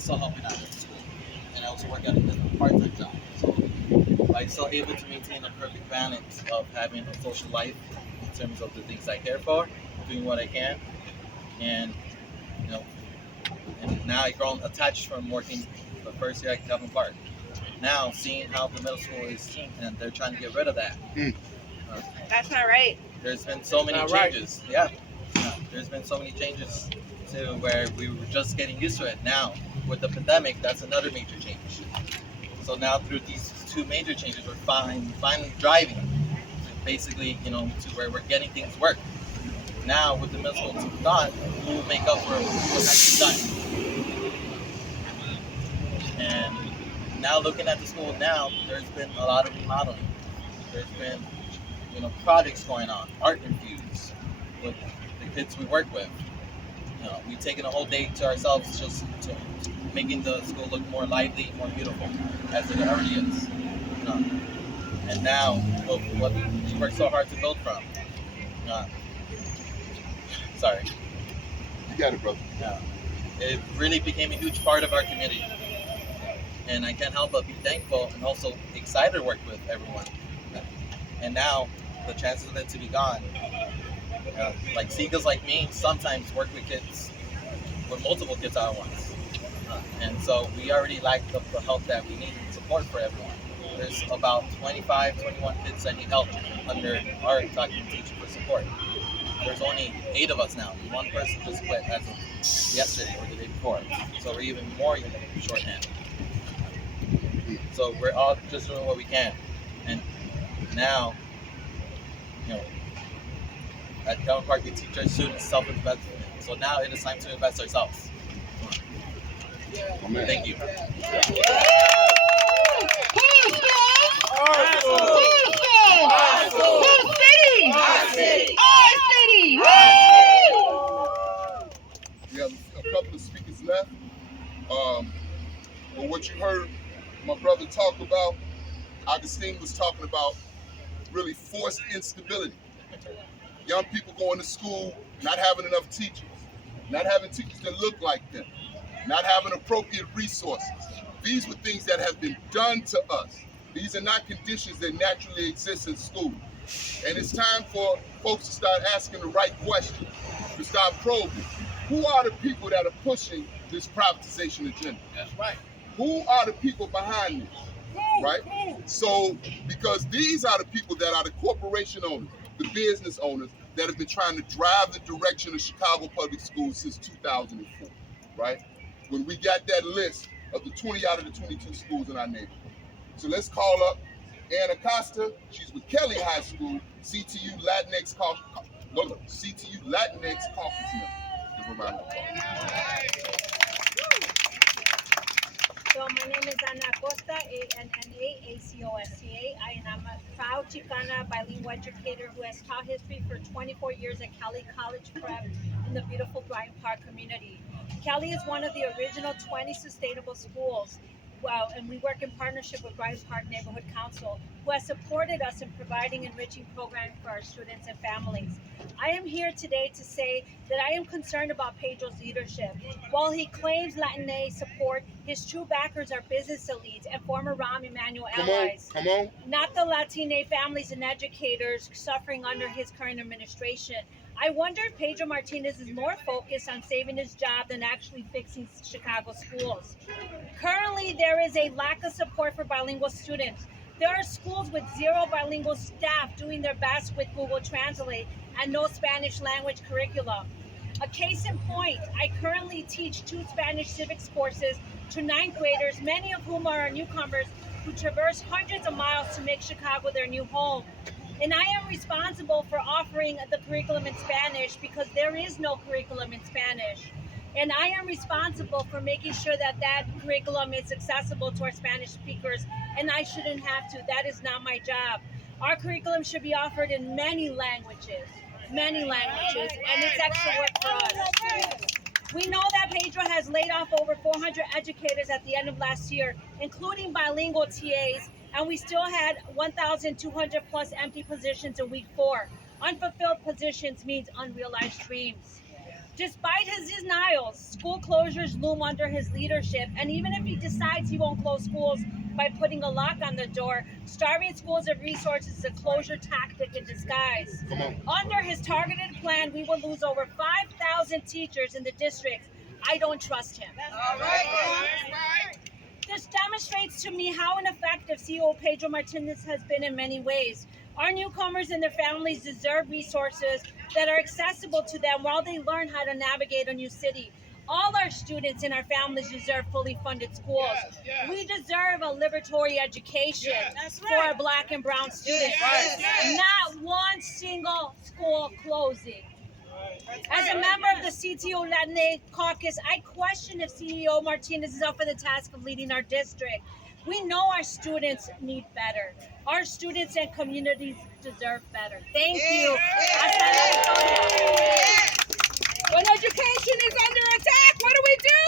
still helping out at the school, and I also work at a different part-time job. So I'm still able to maintain a perfect balance of having a social life in terms of the things I care for, doing what I can, and you know, and now I've grown attached from working the first year at Calvin Park. Now seeing how the middle school is, and they're trying to get rid of that. That's not right. There's been so many changes. Yeah, there's been so many changes to where we were just getting used to it. Now with the pandemic, that's another major change. So now through these two major changes, we're finally driving, basically, to where we're getting things work. Now with the middle school gone, we'll make up for what has been done. And now looking at the school now, there's been a lot of remodeling. There's been, projects going on, art infused with the kids we work with. We've taken a whole day to ourselves just to making the school look more lively, more beautiful, as it already is. And now, what we worked so hard to build from. Sorry. You got it, brother. It really became a huge part of our community. And I can't help but be thankful and also excited to work with everyone. And now, the chances of it to be gone, like seagulls like me sometimes work with kids, with multiple kids at once. And so we already lack the help that we need and support for everyone. There's about 25, 21 kids that need help under our talking teacher for support. There's only 8 of us now. One person just quit as of yesterday or the day before. So we're even more shorthand. So we're all just doing what we can. And now, at Calvin Park, we teach our students self-investment. So now it is time to invest ourselves. Amen. Thank you. We have a couple of speakers left. But what you heard my brother talk about, Augustine was talking about really forced instability. Young people going to school, not having enough teachers, not having teachers that look like them, not having appropriate resources. These were things that have been done to us. These are not conditions that naturally exist in school. And it's time for folks to start asking the right questions, to start probing. Who are the people that are pushing this privatization agenda? That's right. Who are the people behind this? Right? So, because these are the people that are the corporation owners, the business owners that have been trying to drive the direction of Chicago public schools since 2004, right? When we got that list of the 20 out of the 22 schools in our neighborhood. So let's call up Ann Acosta. She's with Kelly High School, CTU Latinx Caucus member. Give her a round of applause. So my name is Ana Acosta, A-N-N-A-A-C-O-S-T-A. I am a proud Chicana bilingual educator who has taught history for 24 years at Cali College Prep in the beautiful Bryant Park community. Cali is one of the original 20 sustainable schools. And we work in partnership with Bryant Park Neighborhood Council, who has supported us in providing enriching programming for our students and families. I am here today to say that I am concerned about Pedro's leadership. While he claims Latinx support, his true backers are business elites and former Rahm Emanuel allies. Come on. Not the Latina families and educators suffering under his current administration. I wonder if Pedro Martinez is more focused on saving his job than actually fixing Chicago schools. Currently, there is a lack of support for bilingual students. There are schools with 0 bilingual staff doing their best with Google Translate and no Spanish language curriculum. A case in point, I currently teach 2 Spanish civics courses to 9th graders, many of whom are newcomers who traverse hundreds of miles to make Chicago their new home. And I am responsible for offering the curriculum in Spanish because there is no curriculum in Spanish. And I am responsible for making sure that that curriculum is accessible to our Spanish speakers, and I shouldn't have to. That is not my job. Our curriculum should be offered in many languages, and it's extra work for us. We know that Pedro has laid off over 400 educators at the end of last year, including bilingual TAs, and we still had 1,200 plus empty positions in week 4. Unfulfilled positions means unrealized dreams. Despite his denials, school closures loom under his leadership, and even if he decides he won't close schools by putting a lock on the door, starving schools of resources is a closure tactic in disguise. Come on. Under his targeted plan, we will lose over 5,000 teachers in the districts. I don't trust him. All right. This demonstrates to me how ineffective CEO Pedro Martinez has been in many ways. Our newcomers and their families deserve resources that are accessible to them while they learn how to navigate a new city. All our students and our families deserve fully funded schools. We deserve a liberatory education for our Black and brown students. Not one single school closing. As a member of the CTO Latinx caucus, I question if CEO Martinez is up for the task of leading our district. We know our students need better. Our students and communities deserve better. Thank you. Hasta la victoria. When education is under attack, what do we do?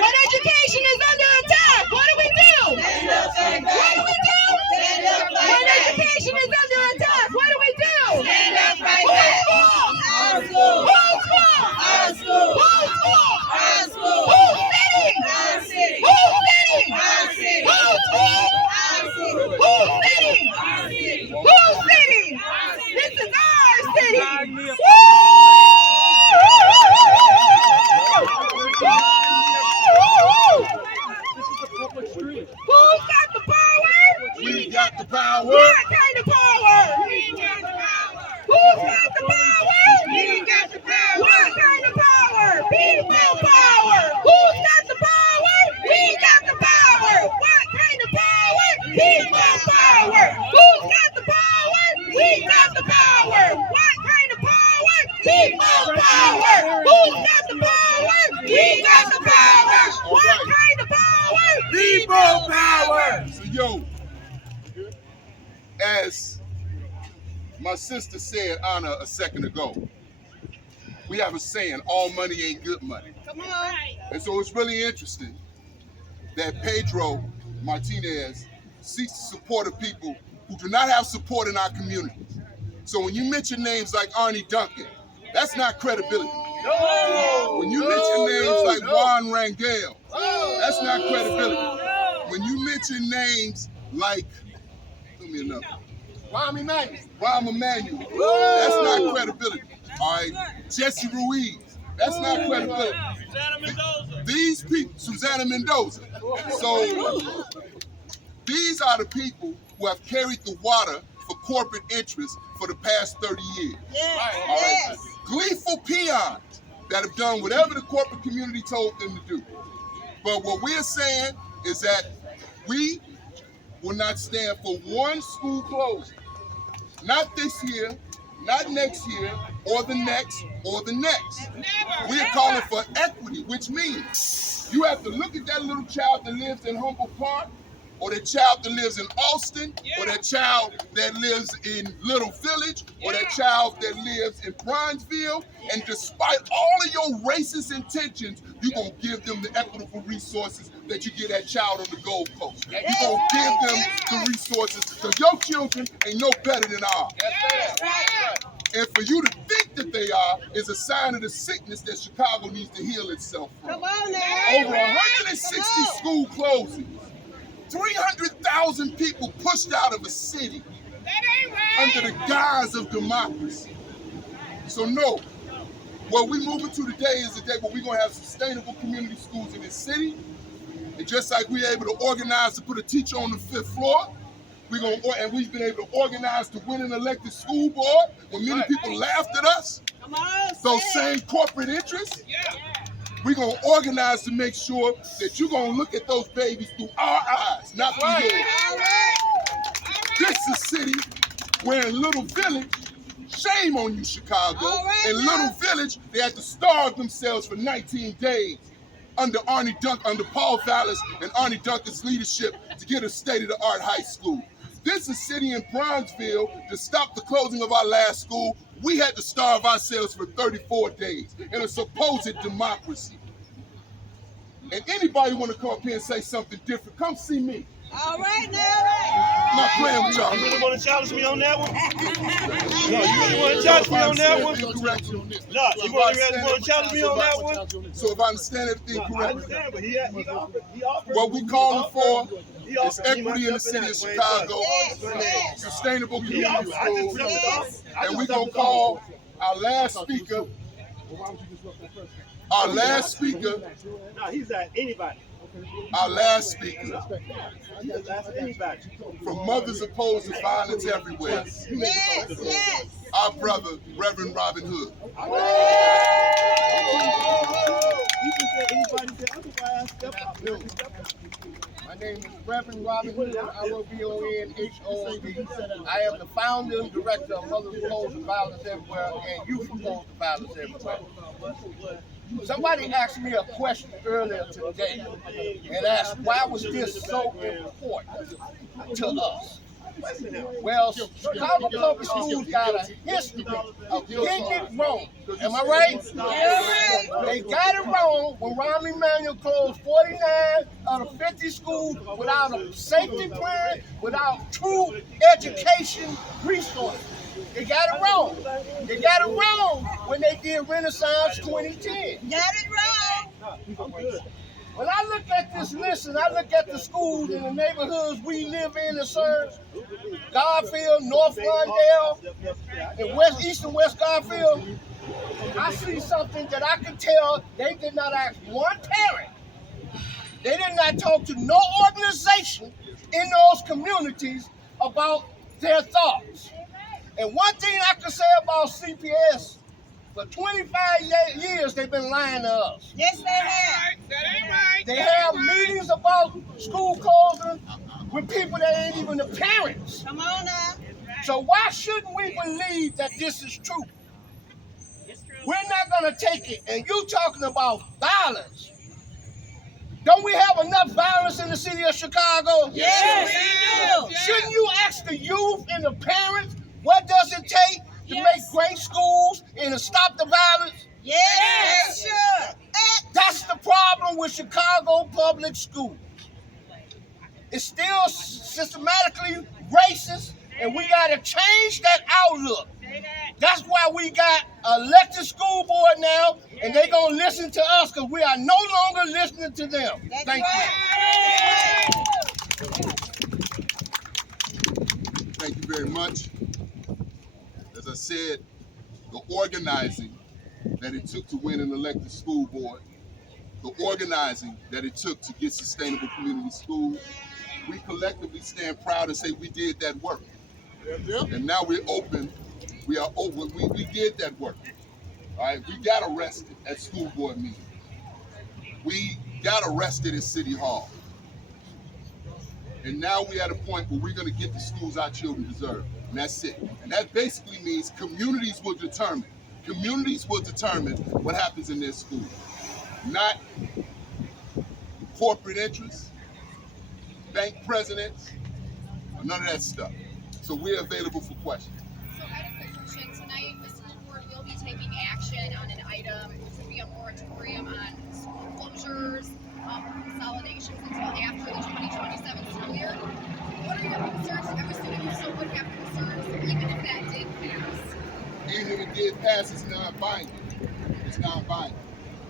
When education is under attack, what do we do? What do we do? When education is under attack, what do we do? Stand up right Our school. Who's for? Our school. Who's for? Our school. Who's sitting? Our city. Who's sitting? Our city. Who's for? Our city. Who's sitting? Our city. Who's sitting? This is our city. Who's got the power? We got the power. What kind of power? We got the power. Who's got the power? We got the power. What kind of power? People power. Who's got the power? We got the power. What kind of power? People power. Who's got the power? We got the power. What kind of power? People power. Who's got the power? We got the power. What kind of power? People power. So yo, as my sister said, Anna, a second ago, we have a saying, all money ain't good money. Come on. And so it's really interesting that Pedro Martinez seeks the support of people who do not have support in our communities. So when you mention names like Arnie Duncan, that's not credibility. When you mention names like Juan Rangel, that's not credibility. When you mention names like, give me another, Rahm Emanuel, that's not credibility. All right, Jesse Ruiz, that's not credibility. These people, Susanna Mendoza. So these are the people who have carried the water for corporate interests for the past 30 years. All right? Gleeful peons that have done whatever the corporate community told them to do. But what we're saying is that we will not stand for one school closing. Not this year, not next year, or the next, or the next. We're calling for equity, which means you have to look at that little child that lives in Humboldt Park, or that child that lives in Austin, or that child that lives in Little Village, or that child that lives in Bronzeville, and despite all of your racist intentions, you're going to give them the equitable resources that you give that child on the Gold Coast. You're going to give them the resources, because your children ain't no better than ours. And for you to think that they are is a sign of the sickness that Chicago needs to heal itself from. Come on now. Over 160 school closings. 300,000 people pushed out of a city under the guise of democracy. So no, what we're moving to today is a day where we're going to have sustainable community schools in this city. And just like we're able to organize to put a teacher on the 5th floor, we've been able to organize to win an elected school board when many people laughed at us. Come on. Those same corporate interests. We're going to organize to make sure that you're going to look at those babies through our eyes, not through yours. This is a city where in Little Village, shame on you, Chicago. In Little Village, they had to starve themselves for 19 days under Paul Vallis and Arnie Duncan's leadership to get a state-of-the-art high school. This is a city in Bronzeville to stop the closing of our last school. We had to starve ourselves for 34 days in a supposed democracy. And anybody want to come up here and say something different, come see me. All right now. I'm not playing with y'all. You really want to challenge me on that one? No, you really want to challenge me on that one? No, you want to challenge me on that one? So if I understand everything I correctly, understand, but he offered. what we calling for He is offered me my equity in the stepping city of out. Chicago, Yes. sustainable He community offered. I just schools, stepped off. and we're gonna call our last speaker. Our last speaker. No, he's at anybody. Our last speaker He's at anybody. from Mothers Opposed to Violence Everywhere. Yes. Yes. Our brother, Reverend Robin Hood. He can say anybody said otherwise. Step up. My name is Reverend Robin Hood, ROBONHOOD. I am the founder and director of Mothers Opposed to Violence Everywhere and Youth Opposed to Violence Everywhere. Somebody asked me a question earlier today and asked, why was this so important to us? Well, Chicago Public Schools got a history of getting it wrong. Am I right? Yes. They got it wrong when Rahm Emanuel closed 49 out of 50 schools without a safety plan, without true education resources. They got it wrong. They got it wrong when they did Renaissance 2010. Got it wrong. When I look at this list and I look at the schools in the neighborhoods we live in and serve, Garfield, North Lawndale, and East and West Garfield, I see something that I can tell they did not ask one parent. They did not talk to no organization in those communities about their thoughts. And one thing I can say about CPS, for 25 years they've been lying to us. Yes, they have. They have meetings about school closing with people that ain't even the parents. Come on now. So why shouldn't we believe that this is true? We're not going to take it. And you talking about violence. Don't we have enough violence in the city of Chicago? Yes, we do. Shouldn't you ask the youth and the parents, what does it take to make great schools and to stop the violence? Yes, sure. That's the problem with Chicago public schools. It's still systematically racist, and we got to change that outlook. That's why we got an elected school board now, and they're going to listen to us because we are no longer listening to them. That's Thank right. Thank you very much. As I said, the organizing that it took to win an elected school board, the organizing that it took to get sustainable community schools, we collectively stand proud and say we did that work. And now we're open. We are open. We did that work. All right. We got arrested at school board meetings. We got arrested at City Hall. And now we're at a point where we're going to get the schools our children deserve. And that's it. And that basically means communities will determine. Communities will determine what happens in their school. Not corporate interests, bank presidents, or none of that stuff. So we're available for questions. So I had a quick question. Tonight, the school board will be taking action on an item, which would be a moratorium on school closures, consolidations until after the 2027 school year. What are your concerns? I'm assuming you still would have concerns, even if that did pass. Even if it did pass, it's non-binding. It's non-binding.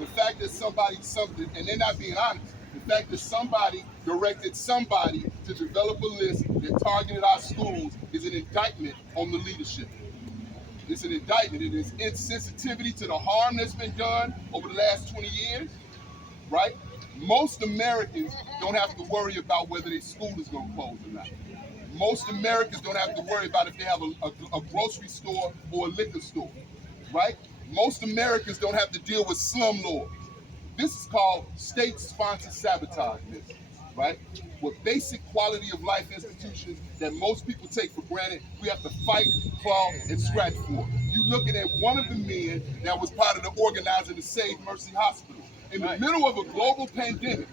The fact that something, and they're not being honest, the fact that somebody directed somebody to develop a list that targeted our schools is an indictment on the leadership. It's an indictment. It is insensitivity to the harm that's been done over the last 20 years, right? Most Americans don't have to worry about whether their school is going to close or not. Most Americans don't have to worry about if they have a grocery store or a liquor store, right? Most Americans don't have to deal with slumlords. This is called state-sponsored sabotage, right? With basic quality of life institutions that most people take for granted, we have to fight, claw, and scratch for. You're looking at one of the men that was part of the organizer to save Mercy Hospital. In the middle of a global pandemic,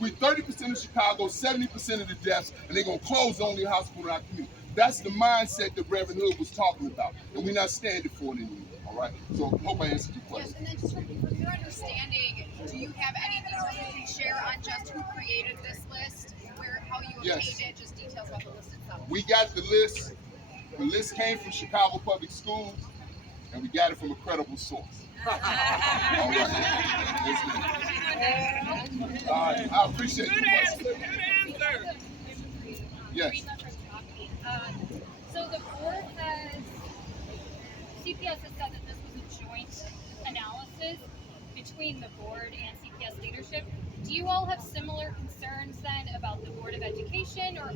we're 30% of Chicago, 70% of the deaths, and they're going to close only hospital in our community. That's the mindset that Reverend Hood was talking about, and we're not standing for it anymore, all right? So I hope I answered your question. Yes, and then just from your understanding, do you have any details you can share on just who created this list, how you what Yes. page it, just details about the list itself. We got the list. The list came from Chicago Public Schools, and we got it from a credible source. All right. Yes, ma'am. I appreciate the question. Yes. So the board has, CPS has said that this was a joint analysis between the board and CPS leadership. Do you all have similar concerns then about the Board of Education, or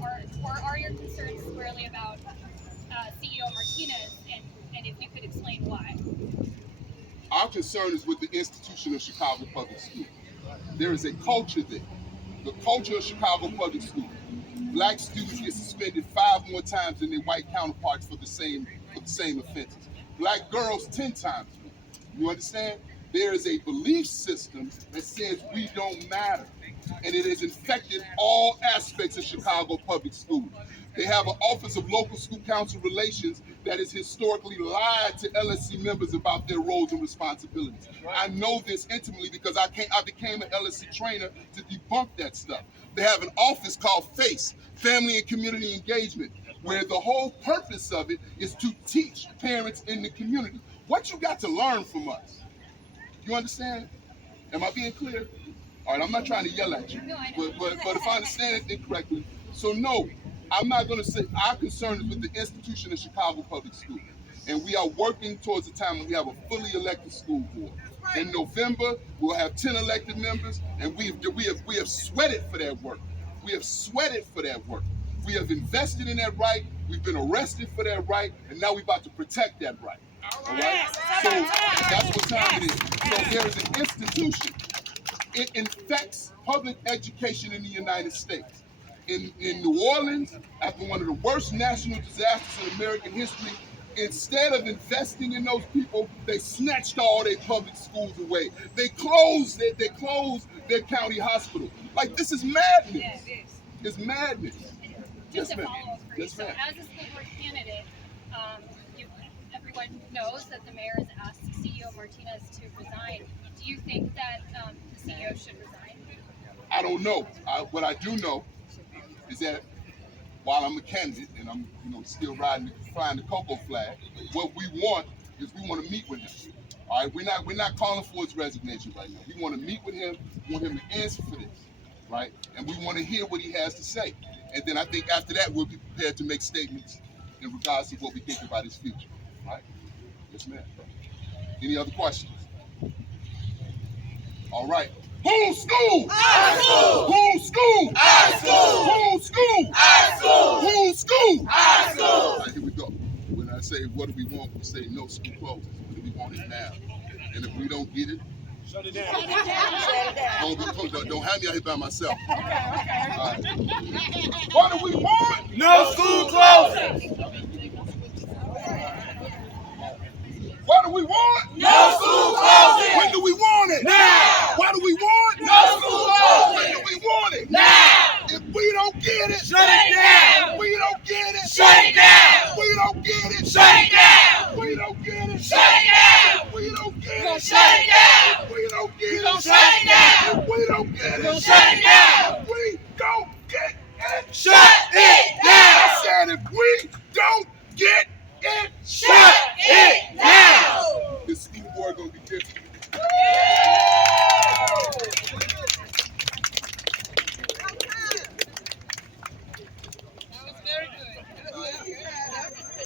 are your concerns squarely about CEO Martinez, and if you could explain why? Our concern is with the institution of Chicago Public Schools. There is a culture there. The culture of Chicago Public Schools. Black students get suspended 5 more times than their white counterparts for the same offenses. Black girls 10 times more. You understand? There is a belief system that says we don't matter. And it has infected all aspects of Chicago Public Schools. They have an Office of Local School Council Relations that has historically lied to LSC members about their roles and responsibilities. I know this intimately because I became an LSC trainer to debunk that stuff. They have an office called FACE, Family and Community Engagement, where the whole purpose of it is to teach parents in the community. What you got to learn from us? You understand? Am I being clear? All right, I'm not trying to yell at you, but if I understand it incorrectly, so no, I'm not going to say our concern is with the institution of Chicago Public Schools, and we are working towards a time when we have a fully elected school board. In November, we'll have 10 elected members, and we have sweated for that work. We have sweated for that work. We have invested in that right. We've been arrested for that right, and now we're about to protect that right. All right. So that's what time it is. So there is an institution. It infects public education in the United States. In New Orleans, after one of the worst national disasters in American history, instead of investing in those people, they snatched all their public schools away. They closed their county hospital. Like, this is madness. Yeah, it is. It's madness. Just Yes, a ma'am. follow-up for you. Yes, So ma'am. as a school board candidate, everyone knows that the mayor has asked CEO Martinez to resign. Do you think that the CEO should resign? I don't know. What I do know is that while I'm a candidate and I'm still flying the cocoa flag, what we want is we want to meet with him. All right, we're not calling for his resignation right now. We want to meet with him. We want him to answer for this, right? And we want to hear what he has to say. And then I think after that we'll be prepared to make statements in regards to what we think about his future. Right? Yes, ma'am. Any other questions? All right. Whose school? Our school. Whose school? Our school. Whose school? Our school. Whose school? Our school. All right, here we go. When I say what do we want, we say no school closes. What do we want it now? And if we don't get it, Shut it down. don't have me out here by myself. All right. What do we want? No school closing. What do we want? No school closing. When do we want it? Now. What do we want? No school closing. When do we want it? Now. If we don't get it, Shut it down. if we don't get it, Shut it down. we don't get it, Shut it down. we don't get it, Shut it down. we don't get it, Shut it down. we don't get it, Shut it down. if we don't get it, Shut it down.